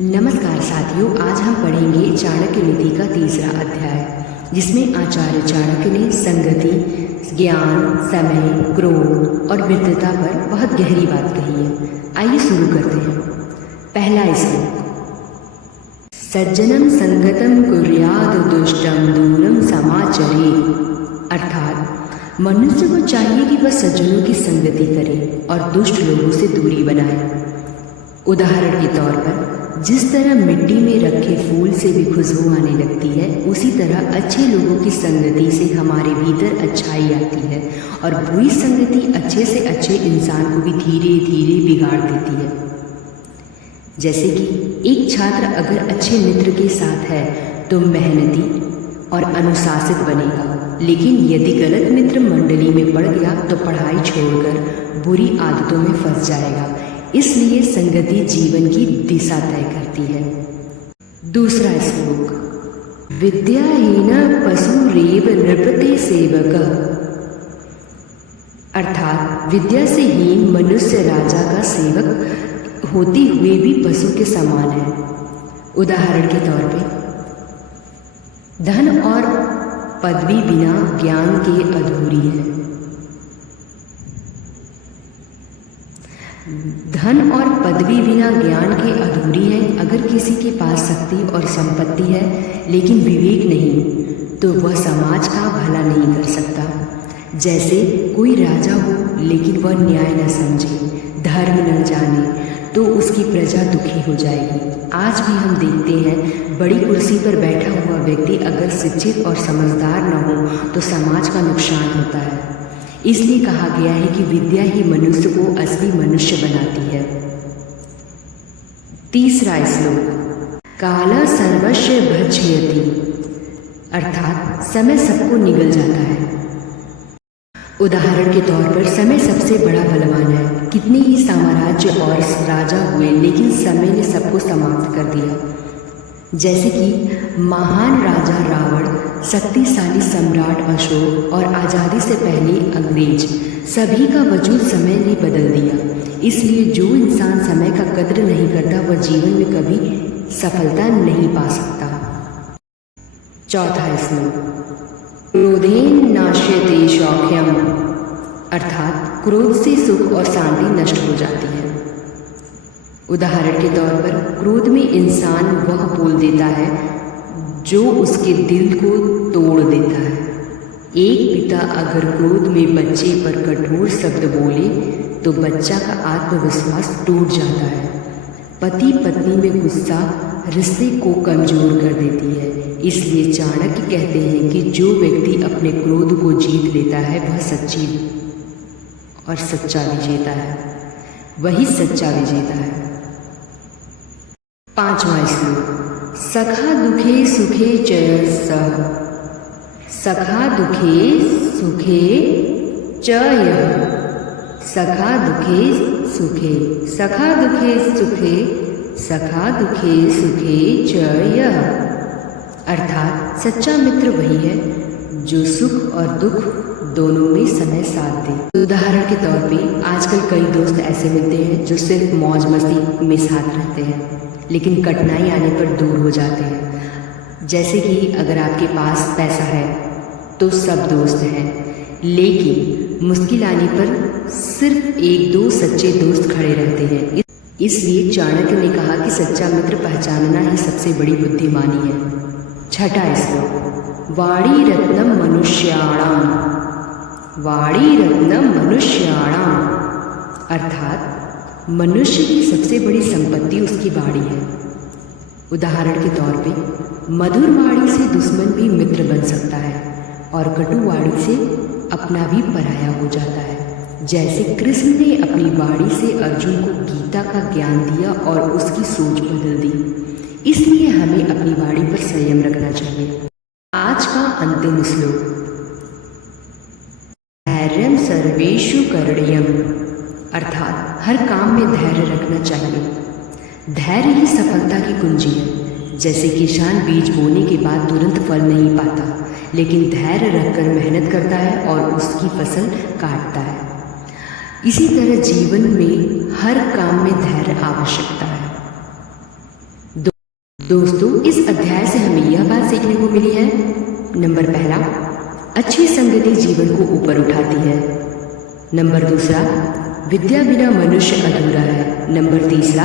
नमस्कार साथियों, आज हम पढ़ेंगे चाणक्य नीति का तीसरा अध्याय, जिसमें आचार्य चाणक्य ने संगति, ज्ञान, समय, क्रोध और मित्रता पर बहुत गहरी बात कही है। आइए शुरू करते हैं। पहला श्लोक। सज्जनम संगतम कुर्याद दुष्टम दूरम समाचरे। अर्थात मनुष्य को चाहिए कि वह सज्जनों की संगति करे और दुष्ट लोगों से दूरी बनाए। उदाहरण के तौर पर जिस तरह मिट्टी में रखे फूल से भी खुशबू आने लगती है, उसी तरह अच्छे लोगों की संगति से हमारे भीतर अच्छाई आती है और बुरी संगति अच्छे से अच्छे इंसान को भी धीरे धीरे बिगाड़ देती है। जैसे कि एक छात्र अगर अच्छे मित्र के साथ है तो मेहनती और अनुशासित बनेगा, लेकिन यदि गलत मित्र मंडली में पड़ गया तो पढ़ाई छोड़कर बुरी आदतों में फंस जाएगा। इसलिए संगति जीवन की दिशा तय करती है। दूसरा श्लोक। विद्याहीन पशुरेव नृपते सेवक। अर्थात विद्या से हीन मनुष्य राजा का सेवक होते हुए भी पशु के समान है। उदाहरण के तौर पे धन और पदवी बिना ज्ञान के अधूरी है। धन और पदवी बिना ज्ञान के अधूरी है। अगर किसी के पास शक्ति और संपत्ति है लेकिन विवेक नहीं, तो वह समाज का भला नहीं कर सकता। जैसे कोई राजा हो लेकिन वह न्याय न समझे, धर्म न जाने, तो उसकी प्रजा दुखी हो जाएगी। आज भी हम देखते हैं, बड़ी कुर्सी पर बैठा हुआ व्यक्ति अगर शिक्षित और समझदार न हो तो समाज का नुकसान होता है। इसलिए कहा गया है कि विद्या ही मनुष्य को असली मनुष्य बनाती है। तीसरा श्लोक। काल सर्वस्य भज्यति। अर्थात समय सबको निगल जाता है। उदाहरण के तौर पर समय सबसे बड़ा बलवान है। कितने ही साम्राज्य और राजा हुए, लेकिन समय ने सबको समाप्त कर दिया। जैसे कि महान राजा रावण, शक्तिशाली सम्राट अशोक और आज़ादी से पहले अंग्रेज, सभी का वजूद समय ने बदल दिया। इसलिए जो इंसान समय का कद्र नहीं करता वह जीवन में कभी सफलता नहीं पा सकता। चौथा श्लोक। क्रोधेन नाश्यते सौख्यम। अर्थात क्रोध से सुख और शांति नष्ट हो जाती है। उदाहरण के तौर पर क्रोध में इंसान वह बोल देता है जो उसके दिल को तोड़ देता है। एक पिता अगर क्रोध में बच्चे पर कठोर शब्द बोले तो बच्चा का आत्मविश्वास टूट जाता है। पति पत्नी में गुस्सा रिश्ते को कमजोर कर देती है। इसलिए चाणक्य कहते हैं कि जो व्यक्ति अपने क्रोध को जीत लेता है वह सच्ची और सच्चा विजेता है। वही सच्चा विजेता है। पांचवा श्लोक। सखा दुखे सुखे च सः। सखा दुखे सुखे च यः। सखा दुखे सुखे, सखा दुखे सुखे, सखा दुखे सुखे च यः। अर्थात सच्चा मित्र वही है जो सुख और दुख दोनों में समय साथ दे। उदाहरण के तौर पे आजकल कई दोस्त ऐसे मिलते हैं जो सिर्फ मौज मस्ती में साथ रहते हैं, लेकिन कठिनाई आने पर दूर हो जाते हैं। जैसे कि अगर आपके पास पैसा है तो सब दोस्त हैं, लेकिन मुश्किल आने पर सिर्फ एक दो सच्चे दोस्त खड़े रहते हैं। इसलिए चाणक्य ने कहा कि सच्चा मित्र पहचानना ही सबसे बड़ी बुद्धिमानी है। छठा श्लोक। वाणी रत्नम मनुष्याणाम। वाणी रत्नम मनुष्याणाम। अर्थात मनुष्य की सबसे बड़ी संपत्ति उसकी वाणी है। उदाहरण के तौर पे मधुर वाणी से दुश्मन भी मित्र बन सकता है और कटु वाणी से अपना भी पराया हो जाता है। जैसे कृष्ण ने अपनी वाणी से अर्जुन को गीता का ज्ञान दिया और उसकी सोच बदल दी। इसलिए हमें अपनी वाणी पर संयम रखना चाहिए। आज का अंतिम श्लोक। धैर्यं सर्वेषु करणीयम्। अर्थात हर काम में धैर्य रखना चाहिए। धैर्य ही सफलता की कुंजी है। जैसे किसान बीज बोने के बाद तुरंत फल नहीं पाता, लेकिन धैर्य रखकर मेहनत करता है और उसकी फसल काटता है। इसी तरह जीवन में हर काम में धैर्य आवश्यकता है। दोस्तों, इस अध्याय से हमें यह बात सीखने को मिली है। नंबर पहला, अच्छी संगति जीवन को ऊपर उठाती है। नंबर दूसरा, विद्या बिना मनुष्य अधूरा है। नंबर तीसरा,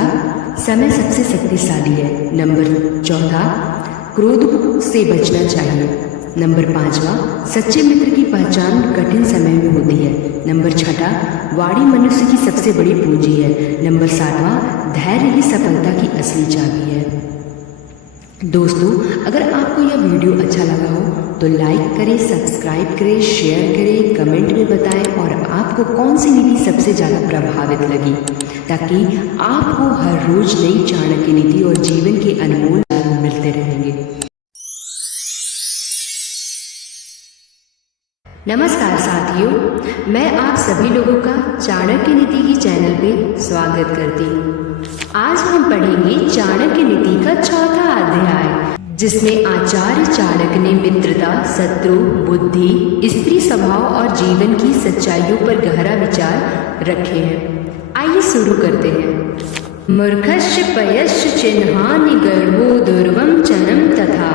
समय सबसे शक्तिशाली है। नंबर चौथा, क्रोध से बचना चाहिए। नंबर पांचवा, सच्चे मित्र की पहचान कठिन समय में होती है। नंबर छठा, वाणी मनुष्य की सबसे बड़ी पूंजी है। नंबर सातवां, धैर्य ही सफलता की असली चाबी है। दोस्तों, अगर आपको यह वीडियो अच्छा लगा हो तो लाइक करें, सब्सक्राइब करें, शेयर करें, कमेंट में बताएं और आपको कौन सी नीति सबसे ज़्यादा प्रभावित लगी, ताकि आपको हर रोज नई चाणक्य नीति और जीवन के अनमोल ज्ञान मिलते रहेंगे। नमस्कार साथियों, मैं आप सभी लोगों का चाणक्य नीति की चैनल पे स्वागत करती हूँ। आज हम पढ़ेंगे चाणक्य नीति का चौथा अध्याय, जिसमें आचार्य चाणक्य ने मित्रता, शत्रु, बुद्धि, स्त्री स्वभाव और जीवन की सच्चाइयों पर गहरा विचार रखे हैं। आइए शुरू करते हैं। मूर्खस्य पयस्य चिन्हानि गर्भो दुर्वम चरम तथा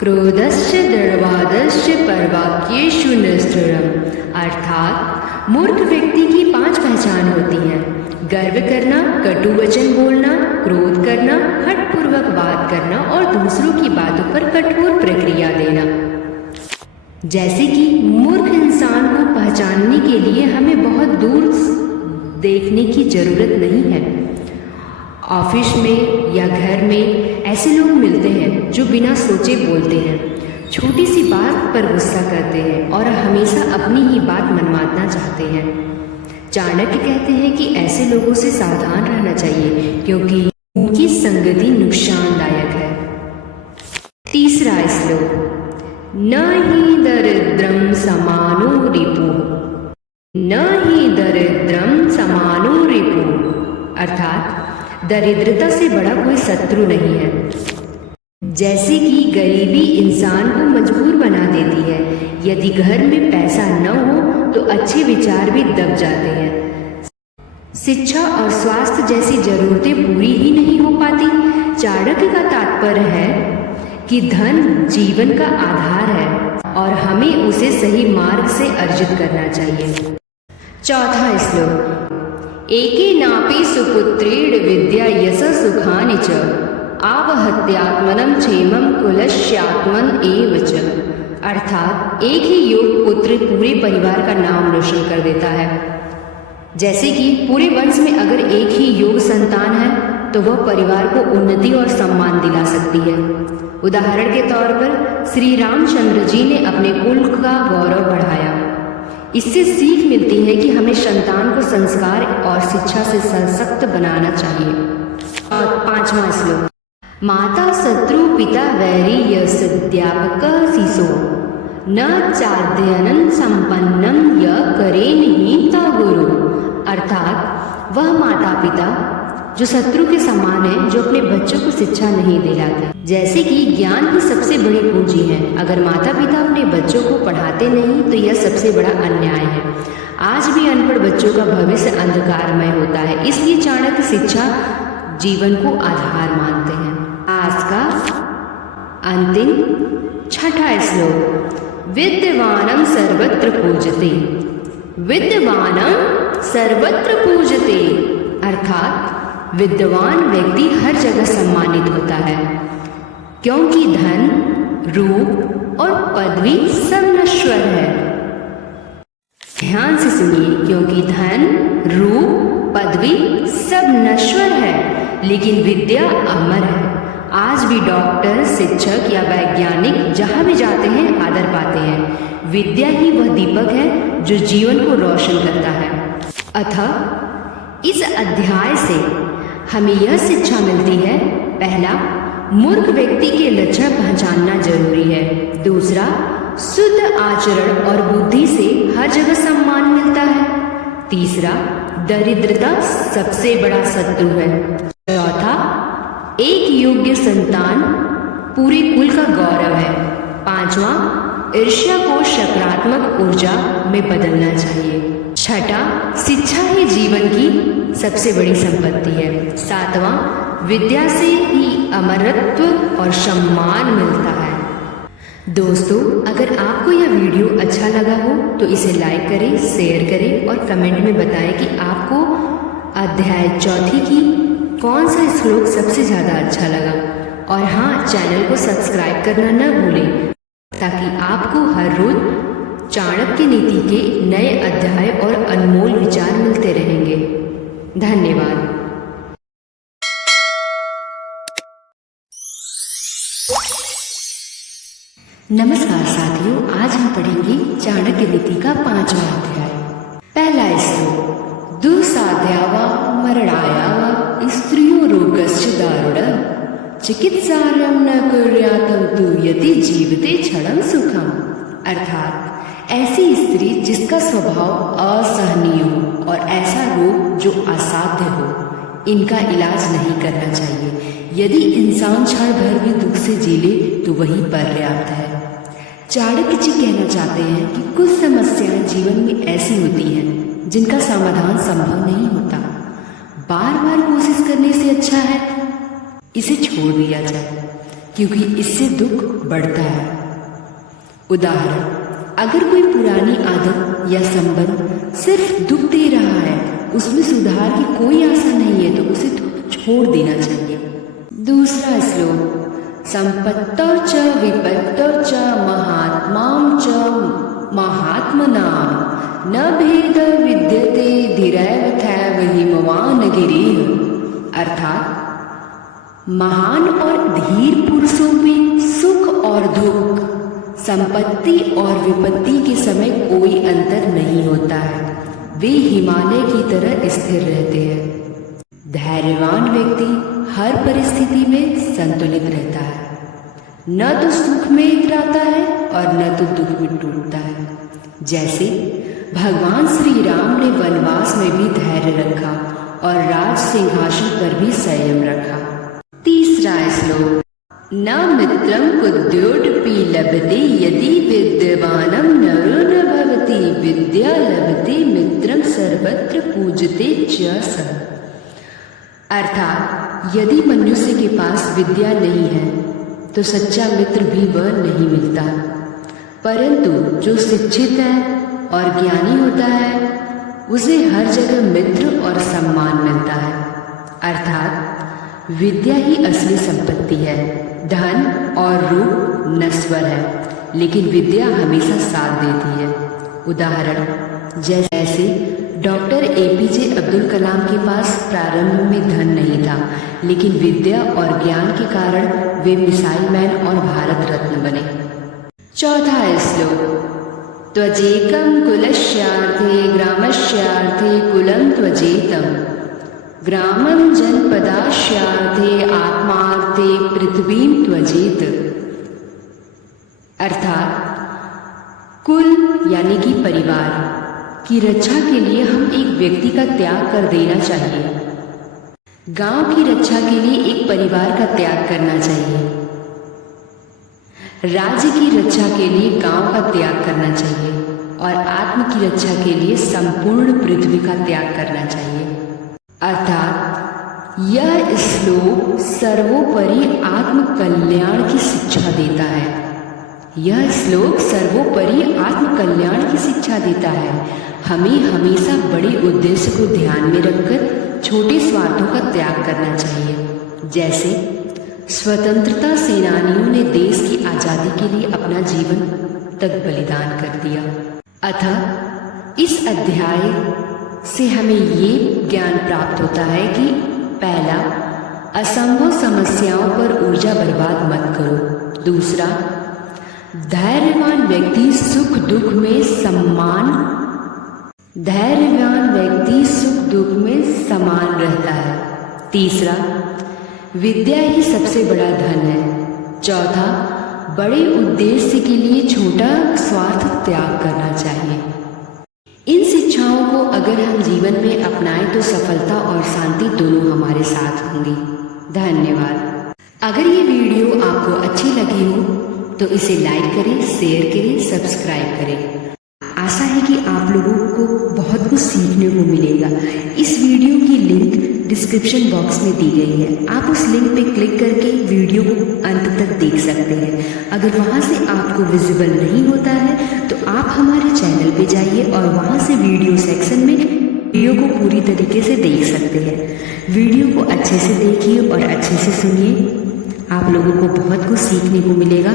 क्रोधस्य दृढ़वादस्य परवाक्येषु निष्ठुरम्। अर्थात मूर्ख व्यक्ति की 5 पहचान होती हैं: गर्व करना, कटु वचन बोलना, क्रोध करना, हठपूर्वक बात करना और दूसरों की बातों पर कठोर प्रतिक्रिया देना। जैसे कि मूर्ख इंसान को पहचानने के लिए हमें बहुत दूर देखने की जरूरत नहीं है। ऑफिस में या घर में ऐसे लोग मिलते हैं जो बिना सोचे बोलते हैं, छोटी सी बात पर गुस्सा करते हैं और हमेशा अपनी ही बात मनवाना चाहते हैं। चाणक्य कहते हैं कि ऐसे लोगों से सावधान रहना चाहिए, क्योंकि उनकी संगति नुकसानदायक है। तीसरा श्लोक, न ही दरिद्रम समानो रिपुः, न ही दरिद्रम समानो रिपुः। अर्थात दरिद्रता से बड़ा कोई शत्रु नहीं है। जैसे कि गरीबी इंसान को मजबूर बना देती है, यदि घर में पैसा न हो तो अच्छे विचार भी दब जाते हैं। शिक्षा और स्वास्थ्य जैसी जरूरतें पूरी ही नहीं हो पाती। चाणक्य का तात्पर्य है कि धन जीवन का आधार है और हमें उसे सही मार्ग से अर्जित करना चाहिए। चौथा श्लोक, एके नापि सुपुत्रेण विद्या यश सुखानि च आवहत्यात्मनं क्षेमं कुलस्यात्मन एव च। अर्थात एक ही योग पुत्र पूरे परिवार का नाम रोशन कर देता है। जैसे कि पूरे वंश में अगर एक ही योग संतान है तो वह परिवार को उन्नति और सम्मान दिला सकती है। उदाहरण के तौर पर श्री रामचंद्र जी ने अपने कुल का गौरव बढ़ाया। इससे सीख मिलती है कि हमें संतान को संस्कार और शिक्षा से सशक्त बनाना चाहिए। और 5वां श्लोक, माता शत्रु पिता वैरी यस्याध्यापकः शिशो न चाध्ययनं संपन्नं य करेन्हीता गुरु। अर्थात वह माता पिता जो शत्रु के समान है, जो अपने बच्चों को शिक्षा नहीं दिलाते। जैसे कि ज्ञान की सबसे बड़ी पूंजी है, अगर माता पिता अपने बच्चों को पढ़ाते नहीं तो यह सबसे बड़ा अन्याय है। आज भी अनपढ़ बच्चों का भविष्य अंधकारमय होता है, इसलिए चाणक्य शिक्षा जीवन को आधार मानते हैं। आज का अंतिम 6ठा श्लोक, विद्वानं सर्वत्र पूजते, विद्वानं सर्वत्र पूजते। अर्थात विद्वान व्यक्ति हर जगह सम्मानित होता है, क्योंकि धन, रूप और पदवी सब नश्वर है। ध्यान से सुनिए, क्योंकि धन, रूप, पदवी सब नश्वर है, लेकिन विद्या अमर है। आज भी डॉक्टर, शिक्षक या वैज्ञानिक जहाँ भी जाते हैं आदर पाते हैं। विद्या ही वह दीपक है जो जीवन को रोशन करता है। अतः इस अध्याय से हमें यह शिक्षा मिलती है, पहला, मूर्ख व्यक्ति के लक्षण पहचानना जरूरी है। दूसरा, शुद्ध आचरण और बुद्धि से हर जगह सम्मान मिलता है। तीसरा, दरिद्रता सबसे बड़ा शत्रु है। चौथा, एक योग्य संतान पूरे कुल का गौरव है। पांचवा, ईर्ष्या को सकारात्मक ऊर्जा में बदलना चाहिए। छठा, शिक्षा ही जीवन की सबसे बड़ी संपत्ति है। सातवां, विद्या से ही अमरत्व और सम्मान मिलता है। दोस्तों, अगर आपको यह वीडियो अच्छा लगा हो तो इसे लाइक करें, शेयर करें और कमेंट में बताएं कि आपको अध्याय 4 की कौन सा श्लोक सबसे ज़्यादा अच्छा लगा। और हाँ, चैनल को सब्सक्राइब करना न भूलें ताकि आपको हर रोज चाणक्य नीति के नए अध्याय और अनमोल विचार मिलते रहेंगे। धन्यवाद। नमस्कार साथियों, आज हम पढ़ेंगे चाणक्य नीति का 5वां अध्याय। पहला श्लोक। दुस्साध्यावा मरणायावा स्त्रियो रोगश्च दारुणः चिकित्सार्यं न कुर्यातं तु यदि जीवते क्षणं सुखम। अर्थात ऐसी स्त्री जिसका स्वभाव असहनीय हो और ऐसा रोग जो असाध्य हो, इनका इलाज नहीं करना चाहिए। यदि इंसान क्षण भर भी दुख से जी ले तो वही पर्याप्त है। चाणक्य जी कहना चाहते हैं कि कुछ समस्याएं जीवन में ऐसी होती हैं जिनका समाधान संभव नहीं होता। बार बार कोशिश करने से अच्छा है इसे छोड़ दिया जाए, क्योंकि इससे दुख बढ़ता है। उदाहरण, अगर कोई पुरानी आदत या संबंध सिर्फ दुख दे रहा है, उसमें सुधार की कोई आशा नहीं है, तो उसे छोड़ देना चाहिए। दूसरा श्लोक। संपत्तौ च विपत्तौ च महात्मां च महात्मनां न भेद विद्यते धीरैवथैव हिमवान गिरिः। अर्थात महान और धीर पुरुषों में सुख और दुख, संपत्ति और विपत्ति के समय कोई अंतर नहीं होता है। वे हिमालय की तरह स्थिर रहते हैं। धैर्यवान व्यक्ति हर परिस्थिति में संतुलित रहता है, न तो सुख में इतराता है और न तो दुख में टूटता है। जैसे भगवान श्री राम ने वनवास में भी धैर्य रखा और राज सिंहासन पर भी संयम रखा। तीसरा श्लोक। न मित्रं कुद्योटपि लभते यदि विद्यमानं नरो न भवति विद्या लभते मित्रं सर्वत्र पूजते च सः। अर्थात यदि मनुष्य के पास विद्या नहीं है तो सच्चा मित्र भी वह नहीं मिलता, परंतु जो शिक्षित है और ज्ञानी होता है उसे हर जगह मित्र और सम्मान मिलता है। अर्थात विद्या ही असली संपत्ति है। धन और रूप नश्वर है, लेकिन विद्या हमेशा साथ देती है। उदाहरण, जैसे डॉक्टर APJ अब्दुल कलाम के पास प्रारंभ में धन नहीं था, लेकिन विद्या और ज्ञान के कारण वे मिसाइल मैन और भारत रत्न बने। चौथा श्लोक। त्वजेकं कुलस्यार्थे ग्रामस्यार्थे कुलं त्वजेतम् ग्रामं जनपदास्यार्थे आत्मार्थे पृथ्वीं त्वजेत। अर्थात कुल यानी कि परिवार की रक्षा के लिए हम एक व्यक्ति का त्याग कर देना चाहिए। गांव की रक्षा के लिए एक परिवार का त्याग करना चाहिए। राज्य की रक्षा के लिए गांव का त्याग करना चाहिए और आत्म की रक्षा के लिए संपूर्ण पृथ्वी का त्याग करना चाहिए। अर्थात यह श्लोक सर्वोपरि आत्म कल्याण की शिक्षा देता है। यह श्लोक सर्वोपरि आत्म कल्याण की शिक्षा देता है। हमें हमेशा बड़े उद्देश्य को ध्यान में रखकर छोटे स्वार्थों का त्याग करना चाहिए। जैसे स्वतंत्रता सेनानियों ने देश की आज़ादी के लिए अपना जीवन तक बलिदान कर दिया। अतः इस अध्याय से हमें ये ज्ञान प्राप्त होता है कि पहला, असंभव समस्याओं पर ऊर्जा बर्बाद मत करो। दूसरा, धैर्यवान व्यक्ति सुख दुख में समान रहता है। तीसरा, विद्या ही सबसे बड़ा धन है। चौथा, बड़े उद्देश्य के लिए छोटा स्वार्थ त्याग करना चाहिए। इन शिक्षाओं को अगर हम जीवन में अपनाएं तो सफलता और शांति दोनों हमारे साथ होंगी। धन्यवाद। अगर ये वीडियो आपको अच्छी लगी हो तो इसे लाइक करें, शेयर करें, सब्सक्राइब करें। आशा है कि आप लोगों को बहुत कुछ सीखने को मिलेगा। इस वीडियो की लिंक डिस्क्रिप्शन बॉक्स में दी गई है। आप उस लिंक पे क्लिक करके वीडियो को अंत तक देख सकते हैं। अगर वहाँ से आपको विजिबल नहीं होता है तो आप हमारे चैनल पे जाइए और वहाँ से वीडियो सेक्शन में वीडियो को पूरी तरीके से देख सकते हैं। वीडियो को अच्छे से देखिए और अच्छे से सुनिए। आप लोगों को बहुत कुछ सीखने को मिलेगा।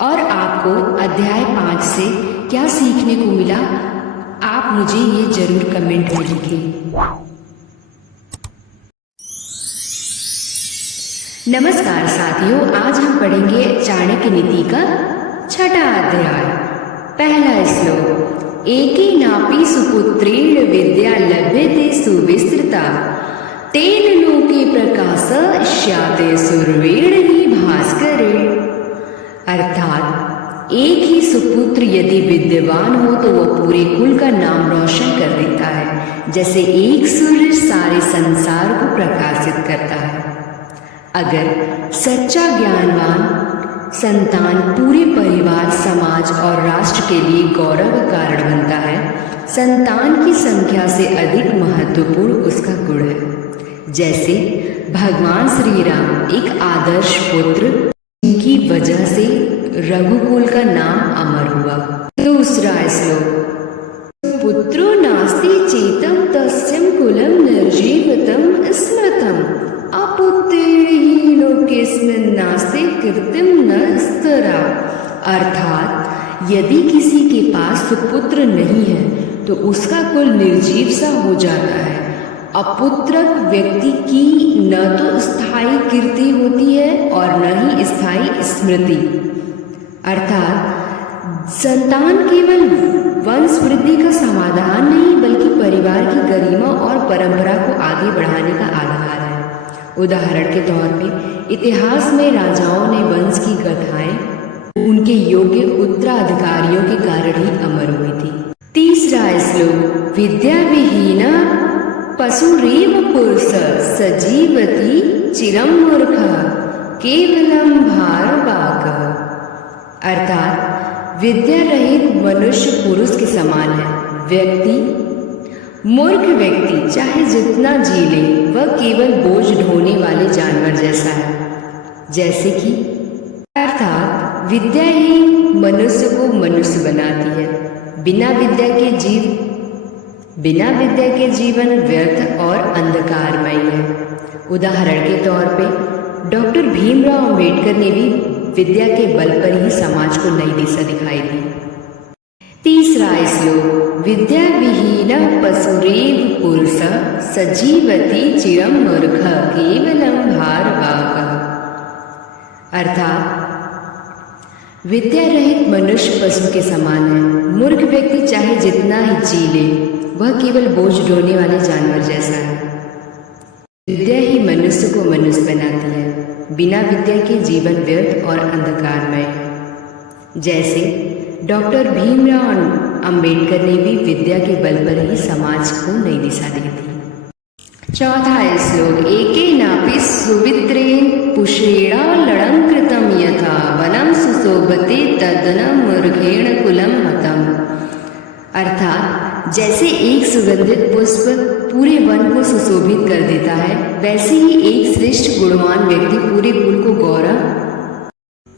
और आपको अध्याय 5 से क्या सीखने को मिला, आप मुझे ये जरूर कमेंट में लिखें। नमस्कार साथियों, आज हम पढ़ेंगे चाणक्य नीति का 6वां अध्याय। पहला श्लोक। एके नापि सुपुत्रेण विद्या लभ्यते सुविस्तृता तेन लोके प्रकाश स्याते सुर्वेण ही भास्करेण। अर्थात एक ही सुपुत्र यदि विद्यमान हो तो वह पूरे कुल का नाम रोशन कर देता है, जैसे एक सूर्य सारे संसार को प्रकाशित करता है। अगर सच्चा ज्ञानवान संतान पूरे परिवार, समाज और राष्ट्र के लिए गौरव का कारण बनता है, संतान की संख्या से अधिक महत्वपूर्ण उसका गुण है। जैसे भगवान श्री राम एक आदर्श पुत्र, जिनकी वजह से रघुकुल का नाम अमर हुआ। दूसरा श्लोक। पुत्रो नास्ति चेतम तस्यं कुलं निर्जीवितं स्मृतम् अपुत्रेण ही लोकेस्मिन् नास्ति कृतिं न स्तरा। अर्थात यदि किसी के पास सुपुत्र नहीं है तो उसका कुल निर्जीव सा हो जाता है। अपुत्रक व्यक्ति की न तो स्थायी कीर्ति होती है और न ही स्थायी स्मृति। अर्थात संतान केवल वंश वृद्धि का समाधान नहीं बल्कि परिवार की गरिमा और परंपरा को आगे बढ़ाने का आधार है। उदाहरण के तौर पे इतिहास में राजाओं ने वंश की गाथाएं उनके योग्य उत्तराधिकारियों के कारण ही अमर हुई थी। तीसरा श्लोक। विद्या विहीना पशुरेव पुरुष सजीवति चिरं मूर्ख केवलम भारवाक। अर्थात विद्या रहित मनुष्य पुरुष के समान है। व्यक्ति मूर्ख व्यक्ति चाहे जितना जी ले वह केवल बोझ ढोने वाले जानवर जैसा है। जैसे कि अर्थात विद्या ही मनुष्य को मनुष्य बनाती है। बिना विद्या के जीवन व्यर्थ और अंधकारमय है। उदाहरण के तौर पे डॉक्टर भीमराव अंबेडकर ने भी विद्या के बल पर ही समाज को नई दिशा दिखाई दी। तीसरा श्लोक। विद्या विहीन पशुरेव पुरुष सजीवति चिरं मूर्ख केवलम भारवाक। अर्थात विद्या रहित मनुष्य पशु के समान है। मूर्ख व्यक्ति चाहे जितना ही जी ले वह केवल बोझ ढोने वाले जानवर जैसा है। विद्या ही मनुष्य को मनुष्य बनाती है। बिना विद्या के जीवन व्यर्थ और अंधकारमय है। जैसे डॉक्टर भीमराव अंबेडकर ने भी विद्या के बल पर ही समाज को नई दिशा दी थी। चौथा श्लोक। एके नापि सुवित्रेण पुष्रेणालङ्कृतं कृतं यथा वनं सुशोभते तद्वनं मूर्खेण कुलं हतम्। अर्थात जैसे एक सुगंधित पुष्प पूरे वन को सुशोभित कर देता है, वैसे ही एक श्रेष्ठ गुणवान व्यक्ति पूरे कुल को गौरव।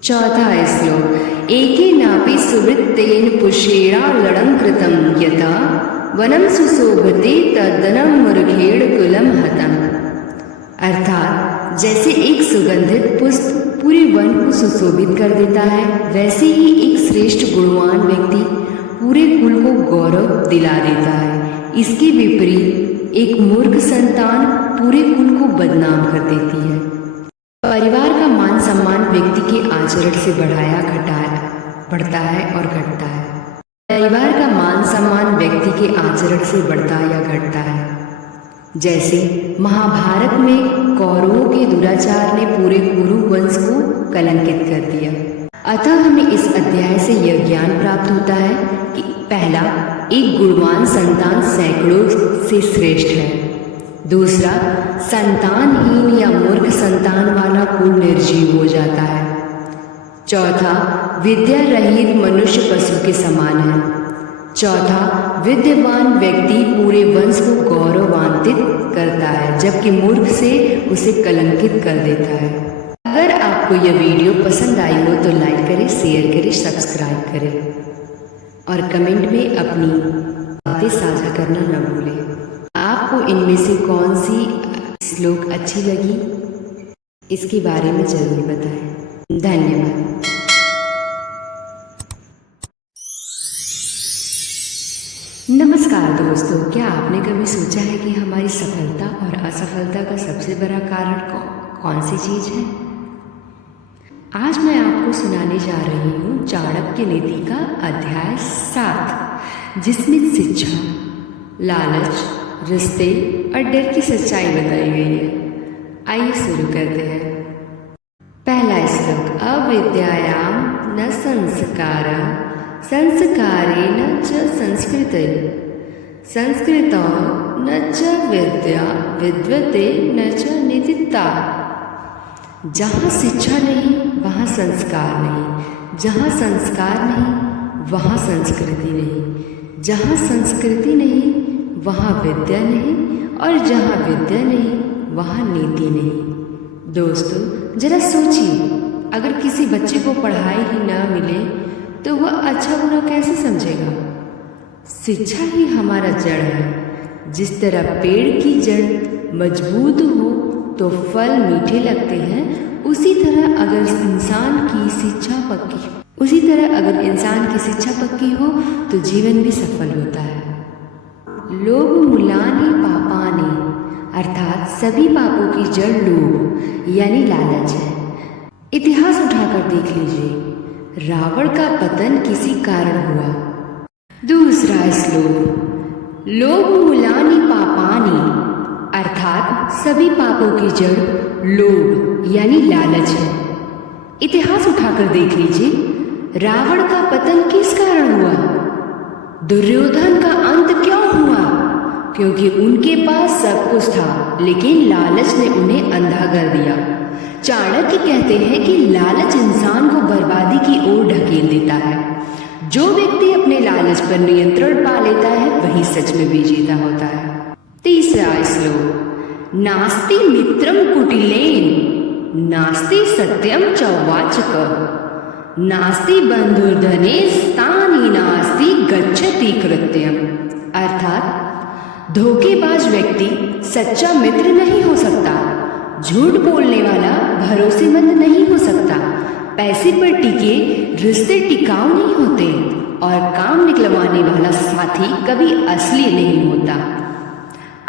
चौथा श्लोक। एके नापि सुवृत्तेन पुष्रेणालङ्कृतं यथा वनं सुशोभते तद्वनं मूर्खेण कुलं हतम्। अर्थात जैसे एक सुगंधित पुष्प पूरे वन को सुशोभित कर देता है, वैसे ही एक श्रेष्ठ गुणवान व्यक्ति पूरे कुल को गौरव दिला देता है। इसके विपरीत एक मूर्ख संतान पूरे कुल को बदनाम कर देती है। परिवार का मान सम्मान व्यक्ति के आचरण से बढ़ता है और घटता है। परिवार का मान सम्मान व्यक्ति के आचरण से बढ़ता या घटता है। जैसे महाभारत में कौरवों के दुराचार ने पूरे कुरु वंश को कलंकित कर दिया। अतः हमें इस अध्याय से यह ज्ञान प्राप्त होता है कि पहला, एक गुणवान संतान सैकड़ों से श्रेष्ठ है। दूसरा, संतानहीन या मूर्ख संतान वाला कुल निर्जीव हो जाता है। चौथा, विद्या रहित मनुष्य पशु के समान है। चौथा, विद्यमान व्यक्ति पूरे वंश को गौरवान्वित करता है, जबकि मूर्ख से उसे कलंकित कर देता है। अगर आपको यह वीडियो पसंद आई हो तो लाइक करें, शेयर करें, सब्सक्राइब करें और कमेंट में अपनी बातें साझा करना न भूलें। आपको इनमें से कौन सी श्लोक अच्छी लगी इसके बारे में जरूर बताएं। धन्यवाद। नमस्कार दोस्तों, क्या आपने कभी सोचा है कि हमारी सफलता और असफलता का सबसे बड़ा कारण कौन सी चीज़ है? आज मैं आपको सुनाने जा रही हूँ चाणक्य नीति का अध्याय 7, जिसमें शिक्षा, लालच, रिश्ते और डर की सच्चाई बताई गई है। आइए शुरू करते हैं। पहला श्लोक, अविद्यायां न संस्कारः संस्कारेण च संस्कृते संस्कृतौ न च विद्या विद्वते न च नितिता। जहाँ शिक्षा नहीं वहाँ संस्कार नहीं, जहाँ संस्कार नहीं वहाँ संस्कृति नहीं, जहाँ संस्कृति नहीं वहाँ विद्या नहीं, और जहाँ विद्या नहीं वहाँ नीति नहीं। दोस्तों जरा सोचिए, अगर किसी बच्चे को पढ़ाई ही न मिले तो वह अच्छा बुरा कैसे समझेगा? शिक्षा ही हमारा जड़ है। जिस तरह पेड़ की जड़ मजबूत हो तो फल मीठे लगते हैं, उसी तरह अगर इंसान की शिक्षा पक्की हो तो जीवन भी सफल होता है। लोभ मूलानि पापानि, अर्थात सभी पापों की जड़ लोभ यानी लालच है। इतिहास उठाकर देख लीजिए, रावण का पतन किसी कारण हुआ। दूसरा श्लोक, लोभ मूलानि पापानि, अर्थात सभी पापों की जड़ लोभ यानी लालच है। इतिहास उठाकर देख लीजिए, रावण का पतन किस कारण हुआ? दुर्योधन का अंत क्यों हुआ? क्योंकि उनके पास सब कुछ था, लेकिन लालच ने उन्हें अंधा कर दिया। चाणक्य कहते हैं कि लालच इंसान को बर्बादी की ओर ढकेल देता है। जो व्यक्ति अपने लालच पर नियंत्रण पा लेता है वही सच में विजेता होता है। तीसरा श्लोक, नास्ति मित्रम कुटिलेन नास्ति सत्यम च वाचक नास्ति बंधुर्धने स्थानी नास्ति गच्छति कृत्यम। अर्थात धोखेबाज व्यक्ति सच्चा मित्र नहीं हो सकता, झूठ बोलने वाला भरोसेमंद नहीं हो सकता, पैसे पर टिके रिश्ते टिकाऊ नहीं होते, और काम निकलवाने वाला साथी कभी असली नहीं होता।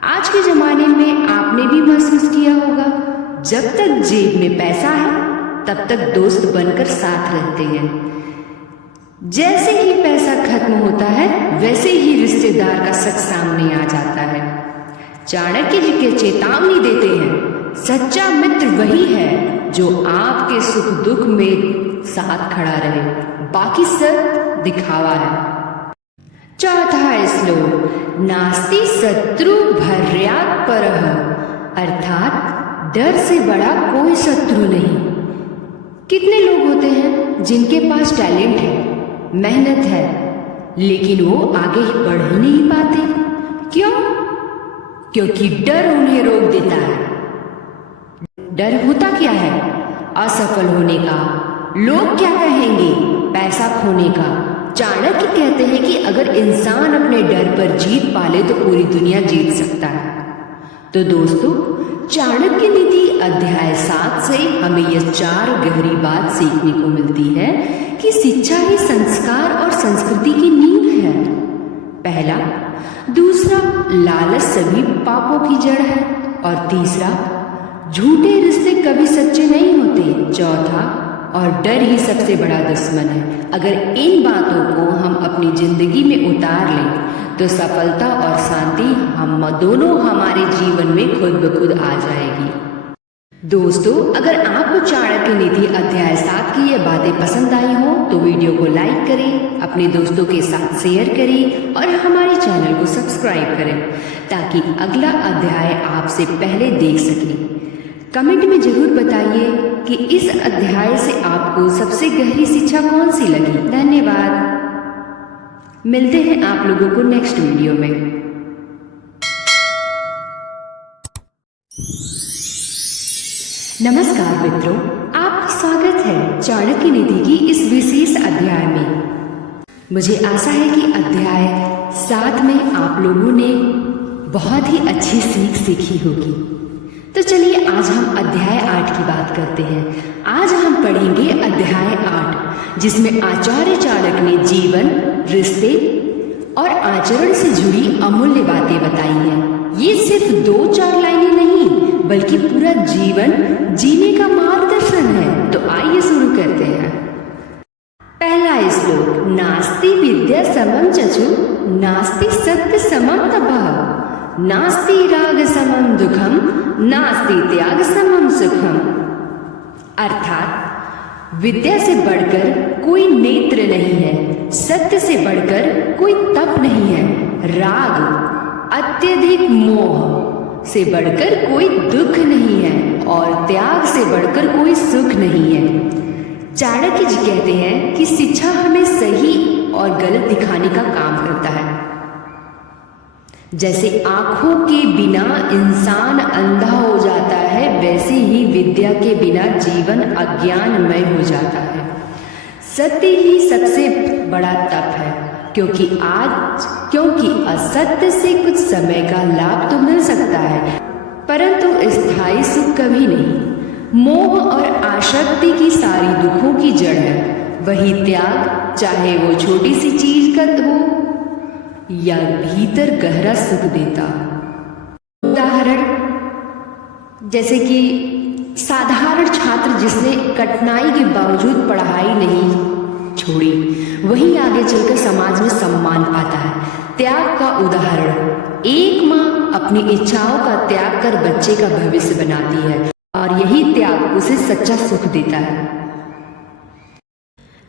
आज के ज़माने में आपने भी महसूस किया होगा, जब तक जेब में पैसा है तब तक दोस्त बनकर साथ रहते हैं। जैसे ही पैसा खत्म होता है वैसे ही रिश्तेदार का सच सामने आ जाता है। चाणक्य जी के चेतावनी देते हैं, सच्चा मित्र वही है जो आपके सुख दुख में साथ खड़ा रहे, बाकी सब दिखावा है। चौथा श्लोक, नास्ति शत्रु भर्यात् परः, अर्थात डर से बड़ा कोई शत्रु नहीं। कितने लोग होते हैं जिनके पास टैलेंट है, मेहनत है, लेकिन वो आगे बढ़ ही नहीं पाते। क्यों? क्योंकि डर उन्हें रोक देता है। डर होता क्या है? असफल होने का, लोग क्या कहेंगे, पैसा खोने का। चाणक्य कहते हैं कि अगर इंसान अपने डर पर जीत पाले तो पूरी दुनिया जीत सकता है। तो दोस्तों, चाणक्य नीति अध्याय 7 से हमें यह 4 गहरी बात सीखने को मिलती है कि शिक्षा ही संस्कार और संस्कृति की नींव है। पहला। दूसरा, लालच सभी पापों की जड़ है। और तीसरा, झूठे रिश्ते कभी सच्चे नहीं होते। चौथा, और डर ही सबसे बड़ा दुश्मन है। अगर इन बातों को हम अपनी जिंदगी में उतार लें तो सफलता और शांति हम दोनों हमारे जीवन में खुद ब खुद आ जाएगी। दोस्तों, अगर आपको चाणक्य नीति अध्याय 7 की ये बातें पसंद आई हो तो वीडियो को लाइक करें, अपने दोस्तों के साथ शेयर करें और हमारे चैनल को सब्सक्राइब करें ताकि अगला अध्याय आपसे पहले देख सकें। कमेंट में जरूर बताइए कि इस अध्याय से आपको सबसे गहरी शिक्षा कौन सी लगी। धन्यवाद। मिलते हैं आप लोगों को नेक्स्ट वीडियो में। नमस्कार मित्रों, आपका स्वागत है चाणक्य नीति की इस विशेष अध्याय में। मुझे आशा है कि अध्याय 7 में आप लोगों ने बहुत ही अच्छी सीख सीखी होगी। तो चलिए आज हम अध्याय 8 की बात करते हैं। आज हम पढ़ेंगे अध्याय 8, जिसमें आचार्य चाणक्य ने जीवन, रिश्ते और आचरण से जुड़ी अमूल्य बातें बताई हैं। ये सिर्फ 2-4 लाइनें नहीं, बल्कि पूरा जीवन जीने का मार्गदर्शन है। तो आइए शुरू करते हैं। पहला श्लोक, नास्ति विद्या समम चक्षु, नास्ति सत्य समम तपः, नास्ति राग समम दुखम, नास्ति त्याग समम सुखम। अर्थात विद्या से बढ़कर कोई नेत्र नहीं है, सत्य से बढ़कर कोई तप नहीं है, राग अत्यधिक मोह से बढ़कर कोई दुख नहीं है और त्याग से बढ़कर कोई सुख नहीं है। चाणक्य जी कहते हैं कि शिक्षा हमें सही और गलत दिखाने का काम करता है। जैसे आंखों के बिना इंसान अंधा हो जाता है, वैसे ही विद्या के बिना जीवन अज्ञानमय हो जाता है। सत्य ही सबसे बड़ा तप है, क्योंकि असत्य से कुछ समय का लाभ तो मिल सकता है, परंतु स्थायी सुख कभी नहीं। मोह और आसक्ति की सारी दुखों की जड़ है वही त्याग, चाहे वो छोटी सी चीज का हो या भीतर गहरा सुख देता। उदाहरण जैसे कि साधारण छात्र जिसने कठिनाई के बावजूद पढ़ाई नहीं छोड़ी, वही आगे चलकर समाज में सम्मान पाता है। त्याग का उदाहरण, एक माँ अपनी इच्छाओं का त्याग कर बच्चे का भविष्य बनाती है और यही त्याग उसे सच्चा सुख देता है।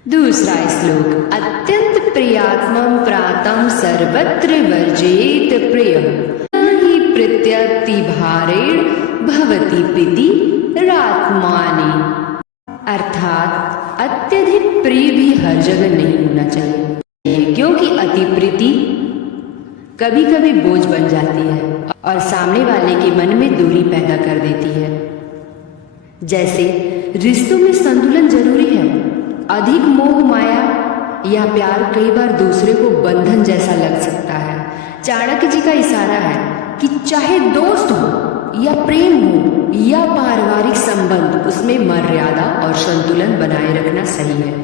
दूसरा श्लोक, अत्यंत प्रियात्मम प्रातम सर्वत्र वर्जेत प्रियम, हि प्रत्यति भारेण भवति प्रीति रात्मानि। अर्थात अत्यधिक प्रिय भी हर जगह नहीं होना चाहिए, क्योंकि अति प्रीति कभी कभी बोझ बन जाती है और सामने वाले के मन में दूरी पैदा कर देती है। जैसे रिश्तों में संतुलन जरूरी है। अधिक मोह माया या प्यार कई बार दूसरे को बंधन जैसा लग सकता है। चाणक्य जी का इशारा है कि चाहे दोस्त हो या प्रेम हो या पारिवारिक संबंध, उसमें मर्यादा और संतुलन बनाए रखना सही है।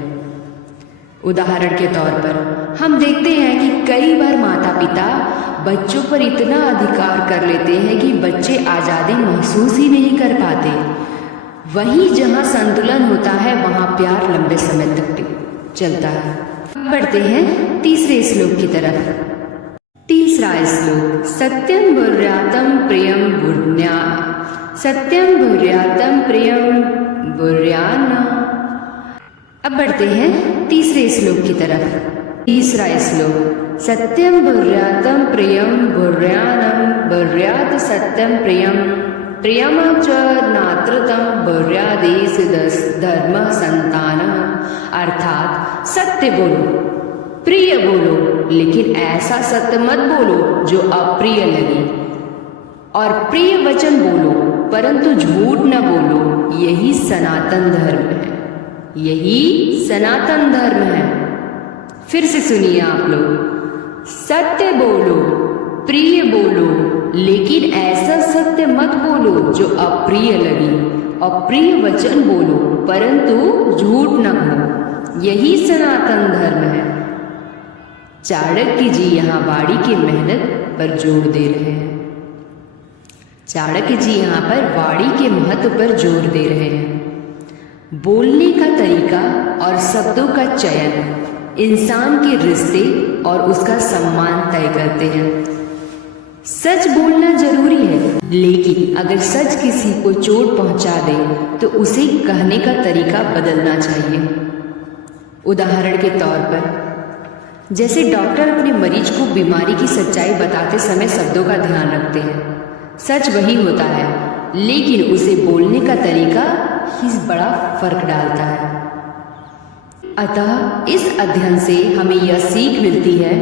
उदाहरण के तौर पर हम देखते हैं कि कई बार माता पिता बच्चों पर इतना अधिकार कर लेते हैं कि बच्चे आज़ादी महसूस ही नहीं कर पाते। वहीं जहां संतुलन होता है वहां प्यार लंबे समय तक चलता है। बढ़ते हैं तीसरे श्लोक की तरफ। तीसरा श्लोक, सत्यम बुर्यातम प्रियम बुर्या, सत्यम बुर्यातम प्रियम बुर्याना। अब बढ़ते हैं तीसरे श्लोक की तरफ। तीसरा श्लोक, सत्यम बुर्यातम प्रियम बुर्यानम बुर्यात सत्यम प्रियम प्रियम च नात्रतम बुर्यादेश धर्म संतान। अर्थात सत्य बोलो, प्रिय बोलो, लेकिन ऐसा सत्य मत बोलो जो अप्रिय लगे, और प्रिय वचन बोलो परंतु झूठ न बोलो। यही सनातन धर्म है, यही सनातन धर्म है। फिर से सुनिए आप लोग, सत्य बोलो, प्रिय बोलो, लेकिन ऐसा सत्य मत बोलो जो अप्रिय लगे, अप्रिय वचन बोलो परंतु झूठ न हो। यही सनातन धर्म है। चाणक्य जी यहाँ वाणी की मेहनत पर जोर दे रहे हैं। चाणक्य जी यहाँ पर वाणी के महत्व पर जोर दे रहे हैं। बोलने का तरीका और शब्दों का चयन इंसान के रिश्ते और उसका सम्मान तय करते हैं। सच बोलना जरूरी है, लेकिन अगर सच किसी को चोट पहुंचा दे तो उसे कहने का तरीका बदलना चाहिए। उदाहरण के तौर पर जैसे डॉक्टर अपने मरीज को बीमारी की सच्चाई बताते समय शब्दों का ध्यान रखते हैं। सच वही होता है, लेकिन उसे बोलने का तरीका ही बड़ा फर्क डालता है। अतः इस अध्ययन से हमें यह सीख मिलती है,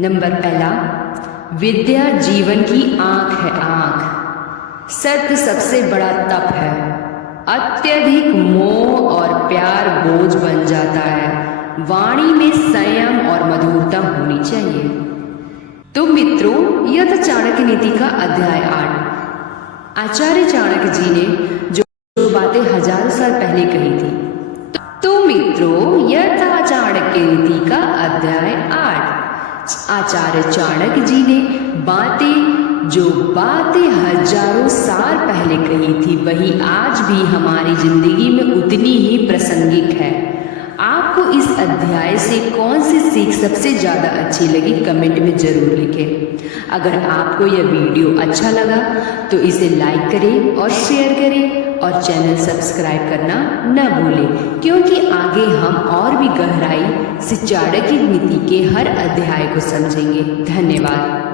नंबर पहला, विद्या जीवन की आंख है, आंख। सत्य सबसे बड़ा तप है। अत्यधिक मोह और प्यार बोझ बन जाता है। वाणी में संयम और मधुरता होनी चाहिए। तो मित्रों, यह था चाणक्य नीति का अध्याय 8। आचार्य चाणक्य जी ने जो बातें हजारों साल पहले कही थी। तो मित्रों, यह था चाणक्य नीति का अध्याय 8। आचार्य चाणक्य जी ने जो बातें हजारों साल पहले कही थी, वही आज भी हमारी जिंदगी में उतनी ही प्रासंगिक है। आपको इस अध्याय से कौन सी सीख सबसे ज़्यादा अच्छी लगी, कमेंट में ज़रूर लिखें। अगर आपको यह वीडियो अच्छा लगा तो इसे लाइक करें और शेयर करें और चैनल सब्सक्राइब करना न भूलें, क्योंकि आगे हम और भी गहराई से चाणक्य नीति के हर अध्याय को समझेंगे। धन्यवाद।